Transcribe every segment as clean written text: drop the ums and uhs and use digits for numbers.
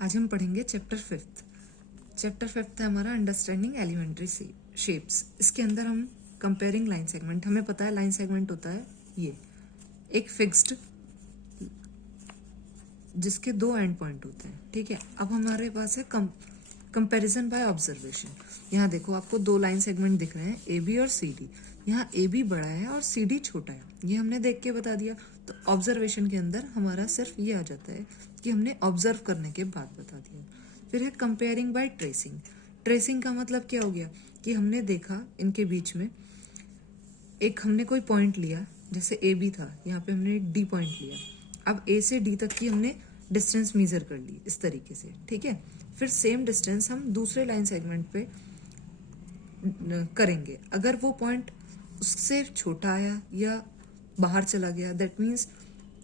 आज हम पढ़ेंगे चैप्टर फिफ्थ। चैप्टर फिफ्थ है हमारा अंडरस्टैंडिंग एलिमेंट्री शेप्स। इसके अंदर हम कंपेयरिंग लाइन सेगमेंट, हमें पता है लाइन सेगमेंट होता है ये एक फिक्स्ड जिसके दो एंड पॉइंट होते हैं, ठीक है। अब हमारे पास है कंपैरिजन बाय ऑब्जर्वेशन। यहाँ देखो आपको दो लाइन सेगमेंट दिख रहे हैं, ए बी और सी डी। यहाँ ए बी बड़ा है और सी डी छोटा है, ये हमने देख के बता दिया। तो ऑब्जर्वेशन के अंदर हमारा सिर्फ ये आ जाता है कि हमने ऑब्जर्व करने के बाद बता दिया। फिर है कंपेयरिंग बाय ट्रेसिंग। ट्रेसिंग का मतलब क्या हो गया कि हमने देखा इनके बीच में एक हमने कोई पॉइंट लिया, जैसे ए बी था, यहाँ पे हमने एक डी पॉइंट लिया। अब ए से डी तक की हमने डिस्टेंस मेजर कर ली इस तरीके से, ठीक है। फिर सेम डिस्टेंस हम दूसरे लाइन सेगमेंट पे करेंगे। अगर वो पॉइंट उससे छोटा आया या बाहर चला गया, दैट मीन्स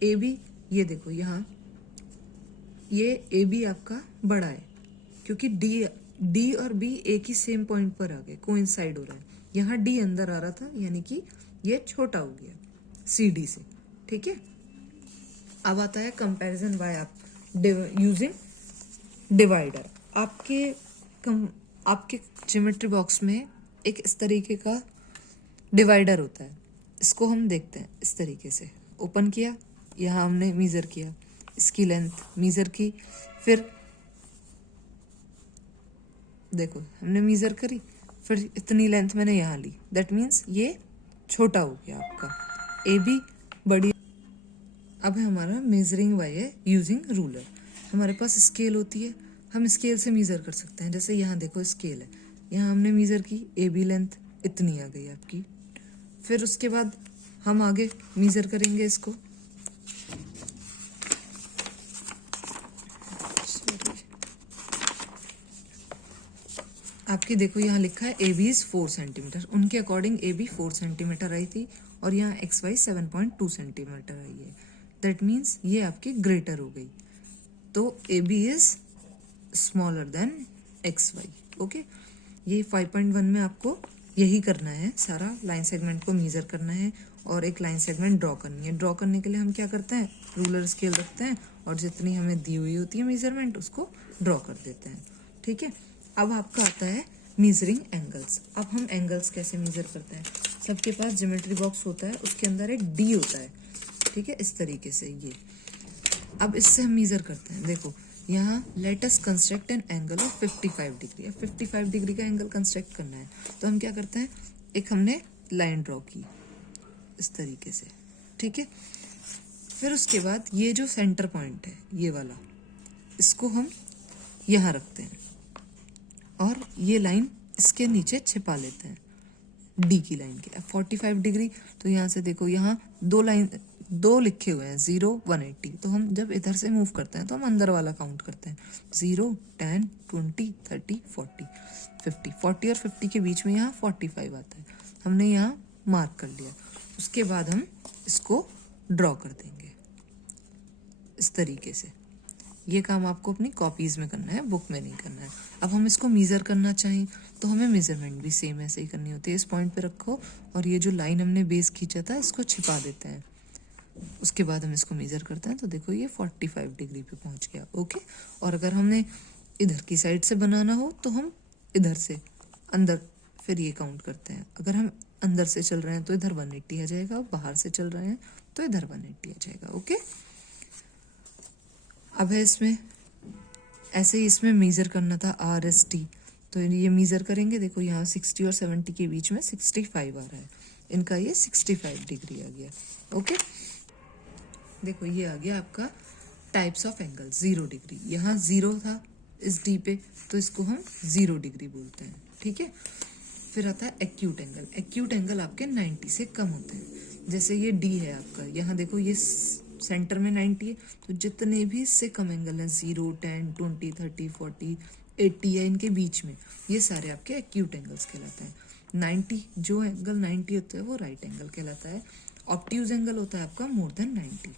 ए बी, ये देखो यहाँ ये ए बी आपका बड़ा है क्योंकि डी और बी एक ही सेम पॉइंट पर आ गए, कोइंसाइड हो रहा है। यहाँ डी अंदर आ रहा था, यानी कि ये छोटा हो गया सी डी से, ठीक है। अब आता है कंपैरिजन बाय आप यूजिंग डिवाइडर। आपके ज्योमेट्री बॉक्स में एक इस तरीके का डिवाइडर होता है। इसको हम देखते हैं इस तरीके से, ओपन किया, यहाँ हमने मेजर किया, इसकी लेंथ मेजर की, फिर देखो हमने मेजर करी, फिर इतनी लेंथ मैंने यहाँ ली, दैट मीन्स ये छोटा हो गया आपका, ए बी बड़ी। अब है हमारा मेजरिंग बाय है यूजिंग रूलर। हमारे पास स्केल होती है, हम स्केल से मेजर कर सकते हैं। जैसे यहाँ देखो स्केल है, यहाँ हमने मेजर की, ए बी लेंथ इतनी आ गई आपकी। फिर उसके बाद हम आगे मेजर करेंगे इसको, आपकी देखो यहाँ लिखा है ए बी इज 4 सेंटीमीटर, उनके अकॉर्डिंग ए बी 4 सेंटीमीटर आई थी और यहाँ एक्स वाई 7.2 सेंटीमीटर आई है। दैट मीन्स ये आपकी ग्रेटर हो गई, तो A B is smaller than X Y, okay. ये 5.1 में आपको यही करना है, सारा लाइन सेगमेंट को मेजर करना है और एक लाइन सेगमेंट ड्रॉ करनी है। ड्रॉ करने के लिए हम क्या करते हैं, रूलर स्केल रखते हैं और जितनी हमें दी हुई होती है मेजरमेंट उसको ड्रॉ कर देते हैं, ठीक है। अब आपका आता है मेजरिंग एंगल्स। अब हम एंगल्स कैसे मेजर करते हैं, सबके पास ज्योमेट्री बॉक्स होता है, उसके अंदर एक डी होता है, ठीक है, इस तरीके से ये। अब इससे हम मेजर करते हैं, देखो यहाँ let us construct an angle of 55 degree. अब 55 डिग्री का एंगल कंस्ट्रक्ट करना है तो हम क्या करते हैं, एक हमने लाइन ड्रॉ की इस तरीके से, ठीक है। फिर उसके बाद ये जो सेंटर पॉइंट है ये वाला, इसको हम यहाँ रखते हैं और ये लाइन इसके नीचे छिपा लेते हैं डी की लाइन के। अब 45 डिग्री, तो यहाँ से देखो यहाँ दो लिखे हुए हैं, 0 180। तो हम जब इधर से मूव करते हैं तो हम अंदर वाला काउंट करते हैं, 0 10 20 30 40 50। 40 और 50 के बीच में यहाँ 45 आता है, हमने यहाँ मार्क कर लिया। उसके बाद हम इसको ड्रॉ कर देंगे इस तरीके से। ये काम आपको अपनी कॉपीज में करना है, बुक में नहीं करना है। अब हम इसको मेजर करना चाहें तो हमें मेजरमेंट भी सेम ऐसे ही करनी होती है। इस पॉइंट पे रखो और ये जो लाइन हमने बेस खींचा था इसको छिपा देते हैं। उसके बाद हम इसको मेजर करते हैं तो देखो ये 45 डिग्री पे पहुंच गया, ओके। और अगर हमने इधर की साइड से बनाना हो तो हम इधर से अंदर फिर ये काउंट करते हैं। अगर हम अंदर से चल रहे हैं तो इधर 180 आ जाएगा, और बाहर से चल रहे हैं तो इधर 180 आ जाएगा, ओके। अब है इसमें ऐसे ही इसमें मेजर करना था आर एस टी, तो ये मेजर करेंगे, देखो यहाँ 60 और 70 के बीच में 65 आ रहा है, इनका ये 65 डिग्री आ गया, ओके। देखो ये आ गया आपका टाइप्स ऑफ एंगल। 0 डिग्री, यहाँ 0 था इस डी पे तो इसको हम 0 डिग्री बोलते हैं, ठीक है। फिर आता है एक्यूट एंगल। एक्यूट एंगल आपके 90 से कम होते हैं। जैसे ये डी है आपका, यहाँ देखो ये सेंटर में 90 है, तो जितने भी इससे कम एंगल हैं, 0 10 20 30 40 80 है, इनके बीच में, ये सारे आपके एक्यूट एंगल्स कहलाते हैं। 90 जो एंगल 90 होता है वो राइट एंगल कहलाता है। ऑब्ट्यूज एंगल होता है आपका मोर देन 90।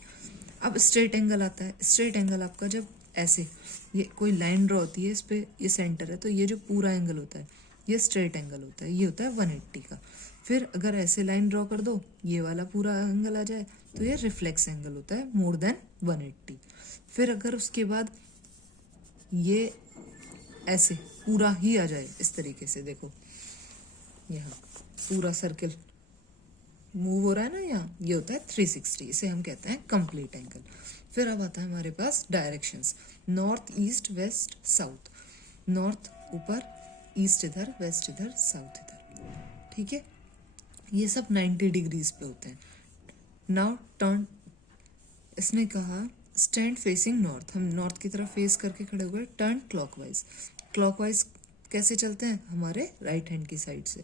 अब स्ट्रेट एंगल आता है। स्ट्रेट एंगल आपका जब ऐसे ये कोई लाइन ड्रॉ होती है, इस पे ये सेंटर है, तो ये जो पूरा एंगल होता है ये स्ट्रेट एंगल होता है, ये होता है 180 का। फिर अगर ऐसे लाइन ड्रॉ कर दो, ये वाला पूरा एंगल आ जाए तो ये रिफ्लेक्स एंगल होता है मोर देन 180। फिर अगर उसके बाद ये ऐसे पूरा ही आ जाए इस तरीके से। देखो यहाँ पूरा सर्किल मूव हो रहा है ना, यहाँ ये होता है 360, इसे हम कहते हैं कंप्लीट एंगल। फिर अब आता है हमारे पास directions, north east west south. North ऊपर, ईस्ट इधर, वेस्ट इधर, साउथ इधर, ठीक है। ये सब 90 डिग्रीज पे होते हैं। नाउ टर्न, इसने कहा स्टैंड फेसिंग नॉर्थ, हम नॉर्थ की तरफ फेस करके खड़े हुए। टर्न क्लॉकवाइज, क्लॉकवाइज कैसे चलते हैं, हमारे राइट हैंड की साइड से,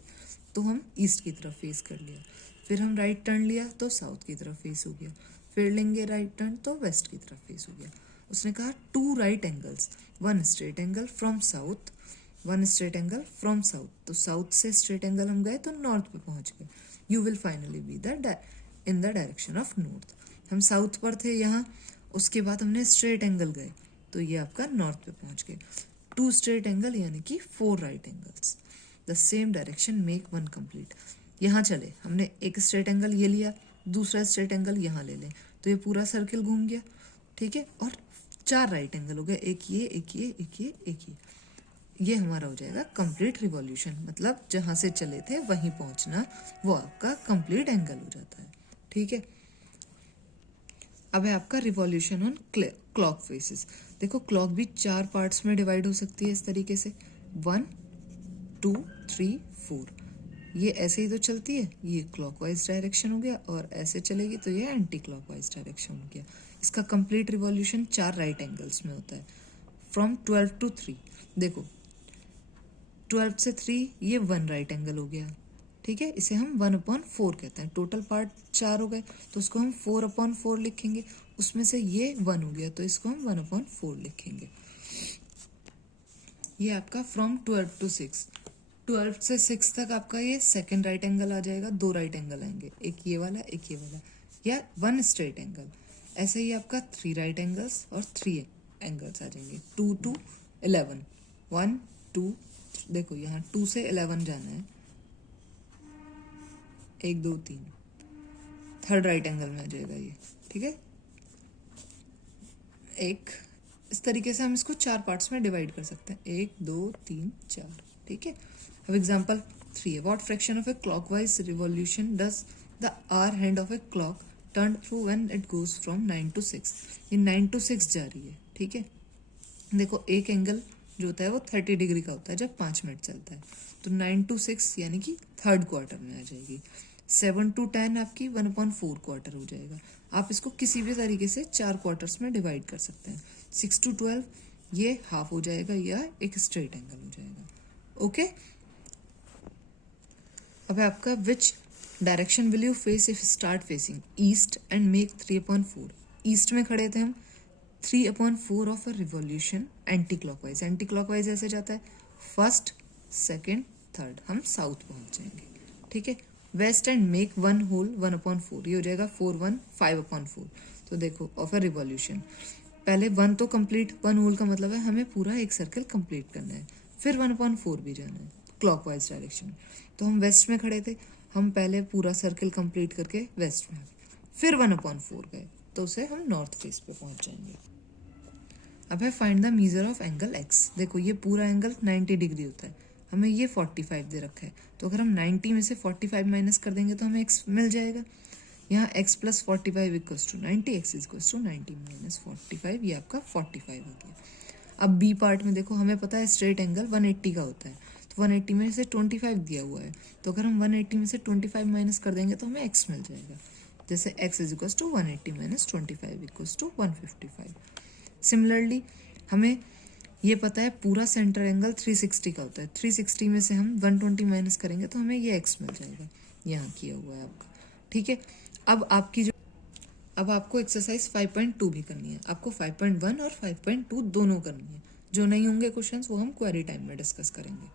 तो हम ईस्ट की तरफ फेस कर लिया। फिर हम राइट टर्न लिया तो साउथ की तरफ फेस हो गया। फिर लेंगे राइट टर्न तो वेस्ट की तरफ फेस हो गया। उसने कहा 2 right angles, 1 straight angle from south, 1 straight angle from south. तो साउथ से स्ट्रेट एंगल हम गए तो नॉर्थ पे पहुंच गए। You will finally be in the direction of north. हम साउथ पर थे यहाँ, उसके बाद हमने स्ट्रेट एंगल गए तो ये आपका नॉर्थ पे पहुंच गए। 2 स्ट्रेट एंगल यानी कि 4 right angles. The same direction make 1 complete. यहाँ चले, हमने एक स्ट्रेट एंगल ये लिया, दूसरा स्ट्रेट एंगल यहाँ ले लें तो ये पूरा सर्किल घूम गया, ठीक है। और 4 राइट एंगल हो गए, एक ये, एक ये, एक ये, एक ये हमारा हो जाएगा कंप्लीट रिवॉल्यूशन। मतलब जहाँ से चले थे वहीं पहुँचना, वो आपका कंप्लीट एंगल हो जाता है, ठीक है। अब है आपका रिवॉल्यूशन ऑन क्लॉक फेसेस। देखो क्लॉक भी 4 पार्ट्स में डिवाइड हो सकती है इस तरीके से, 1 2 3 4। ये ऐसे ही तो चलती है, ये क्लॉकवाइज डायरेक्शन हो गया, और ऐसे चलेगी तो ये एंटी क्लॉकवाइज डायरेक्शन हो गया। इसका कंप्लीट रिवॉल्यूशन 4 राइट एंगल्स में होता है। फ्रॉम 12 to 3, देखो 12 से 3 ये 1 राइट एंगल हो गया, ठीक है। इसे हम 1/4 कहते हैं। टोटल पार्ट 4 हो गए तो उसको हम 4/4 लिखेंगे। उसमें से ये 1 हो गया तो इसको हम 1/4 लिखेंगे। ये आपका फ्रॉम 12 to 6, 12 से 6 तक आपका ये सेकंड राइट एंगल आ जाएगा। 2 राइट एंगल आएंगे, एक ये वाला, एक ये वाला, या 1 स्ट्रेट एंगल। ऐसे ही आपका 3 राइट एंगल्स और 3 एंगल्स आ जाएंगे। 2 to 11, 1 2, देखो यहाँ 2 से 11 जाना है, 1 2 3, थर्ड राइट एंगल में आ जाएगा ये, ठीक है। एक इस तरीके से हम इसको 4 पार्ट्स में डिवाइड कर सकते हैं, 1 2 3 4, ठीक है। अब एग्जांपल 3 है, what fraction of a clockwise revolution does the hour hand of a clock turn through when it goes from 9 to 6। ये 9 to 6 जा रही है, ठीक है। देखो एक एंगल जो होता है वो 30 डिग्री का होता है जब 5 मिनट चलता है, तो 9 to 6 यानी कि थर्ड क्वार्टर में आ जाएगी। 7 to 10 आपकी 1/4 क्वार्टर हो जाएगा। आप इसको किसी भी तरीके से 4 क्वार्टर्स में डिवाइड कर सकते हैं। 6 to 12 ये हाफ हो जाएगा या एक स्ट्रेट एंगल हो जाएगा, ओके। अब है आपका which direction will you face if start facing east and make 3/4। East में खड़े थे हम, 3/4 of a revolution anti clockwise. Anti clockwise ऐसे जाता है, फर्स्ट सेकेंड थर्ड, हम साउथ पहुंच जाएंगे, ठीक है। वेस्ट एंड मेक 1 होल 1/4, ये हो जाएगा 4 1 5/4। तो देखो ऑफ अ रिवॉल्यूशन, पहले 1 तो कंप्लीट, 1 होल का मतलब है हमें पूरा एक सर्कल कंप्लीट करना है, फिर 1/4 भी जाना है क्लॉकवाइज डायरेक्शन। तो हम वेस्ट में खड़े थे, हम पहले पूरा सर्कल कंप्लीट करके वेस्ट में, फिर 1/4 गए तो उसे हम नॉर्थ फेस पे पहुंच जाएंगे। अब है find the measure of angle X. देखो ये पूरा एंगल 90 डिग्री होता है, हमें ये 45 दे रखा है, तो अगर हम 90 में से 45 माइनस कर देंगे तो हमें एक्स मिल जाएगा। यहाँ x + 45 = 90, x = 90 - 45, ये आपका 45 हो गया। अब बी पार्ट में देखो, हमें पता है स्ट्रेट एंगल 180 का होता है, तो 180 में से 25 दिया हुआ है, तो अगर हम 180 में से 25 माइनस कर देंगे तो हमें x मिल जाएगा। जैसे x = 180 - 25 = 155। सिमिलरली हमें ये पता है पूरा सेंटर एंगल 360 का होता है, 360 में से हम 120 माइनस करेंगे तो हमें ये x मिल जाएगा, यहाँ किया हुआ है आपका, ठीक है। अब आपको एक्सरसाइज 5.2 भी करनी है, आपको 5.1 और 5.2 दोनों करनी है। जो नहीं होंगे क्वेश्चंस वो हम क्वेरी टाइम में डिस्कस करेंगे।